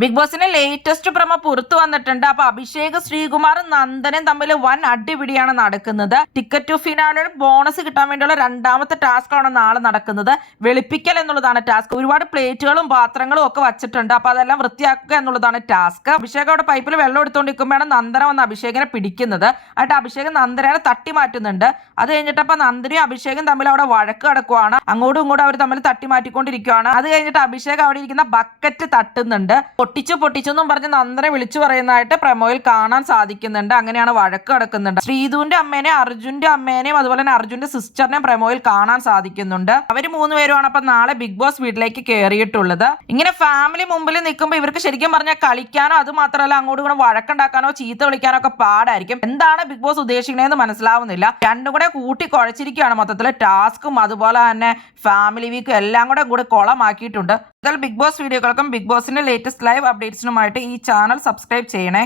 Big ബോസിന്റെ latest promo പുറത്തു വന്നിട്ടുണ്ട്. അപ്പൊ അഭിഷേക്, ശ്രീകുമാറും നന്ദനും തമ്മിൽ വൻ അടിപിടിയാണ് നടക്കുന്നത്. ടിക്കറ്റ് ടു ഫിനാലയുടെ ബോണസ് കിട്ടാൻ വേണ്ടിയുള്ള രണ്ടാമത്തെ ടാസ്ക് ആണ് നാളെ നടക്കുന്നത്. വെളുപ്പിക്കൽ എന്നുള്ളതാണ് ടാസ്ക്. ഒരുപാട് പ്ലേറ്റുകളും പാത്രങ്ങളും ഒക്കെ വച്ചിട്ടുണ്ട്. അപ്പൊ അതെല്ലാം വൃത്തിയാക്കുക എന്നുള്ളതാണ് ടാസ്ക്. അഭിഷേക് അവിടെ പൈപ്പിൽ വെള്ളം എടുത്തുകൊണ്ടിരിക്കുമ്പോഴാണ് നന്ദന വന്ന് അഭിഷേകിനെ പിടിക്കുന്നത്. എന്നിട്ട് അഭിഷേക് നന്ദനെ തട്ടി മാറ്റുന്നുണ്ട്. അത് കഴിഞ്ഞിട്ട് അപ്പൊ നന്ദനയും അഭിഷേകും തമ്മിൽ അവിടെ വഴക്ക് കിടക്കുവാണ്. അങ്ങോട്ടും ഇങ്ങോട്ടും അവർ തമ്മിൽ തട്ടി മാറ്റിക്കൊണ്ടിരിക്കുകയാണ്. അത് കഴിഞ്ഞിട്ട് അഭിഷേക് അവിടെ ഇരിക്കുന്ന ബക്കറ്റ് തട്ടുന്നുണ്ട്. പൊട്ടിച്ചെന്നും പറഞ്ഞ് നന്ദനെ വിളിച്ചു പറയുന്നതായിട്ട് പ്രമോയിൽ കാണാൻ സാധിക്കുന്നുണ്ട്. അങ്ങനെയാണ് വഴക്ക് കിടക്കുന്നുണ്ട്. ശ്രീധുവിന്റെ അമ്മേനെയും അർജുന്റെ അമ്മേനെയും അതുപോലെ തന്നെ അർജുന്റെ സിസ്റ്ററിനെയും പ്രമോയിൽ കാണാൻ സാധിക്കുന്നുണ്ട്. അവര് മൂന്നുപേരുമാണ് അപ്പൊ നാളെ ബിഗ് ബോസ് വീട്ടിലേക്ക് കയറിയിട്ടുള്ളത്. ഇങ്ങനെ ഫാമിലി മുമ്പിൽ നിൽക്കുമ്പോൾ ഇവർക്ക് ശരിക്കും പറഞ്ഞാൽ കളിക്കാനോ അത് മാത്രമല്ല അങ്ങോട്ടും കൂടെ വഴക്കുണ്ടാക്കാനോ ചീത്ത വിളിക്കാനോ ഒക്കെ പാടായിരിക്കും. എന്താണ് ബിഗ് ബോസ് ഉദ്ദേശിക്കണേന്ന് മനസ്സിലാവുന്നില്ല. രണ്ടും കൂടെ കൂട്ടി കുഴച്ചിരിക്കുകയാണ് മൊത്തത്തിൽ. ടാസ്കും അതുപോലെ തന്നെ ഫാമിലി വീക്കും എല്ലാം കൂടെ കുളമാക്കിയിട്ടുണ്ട്. ബിഗ് ബോസ് വീഡിയോകൾക്കും ബിഗ് ബോസിന്റെ ലേറ്റസ്റ്റ് ലൈവ് അപ്ഡേറ്റ്സിനുമായിട്ട് ഈ ചാനൽ സബ്സ്ക്രൈബ് ചെയ്യണേ.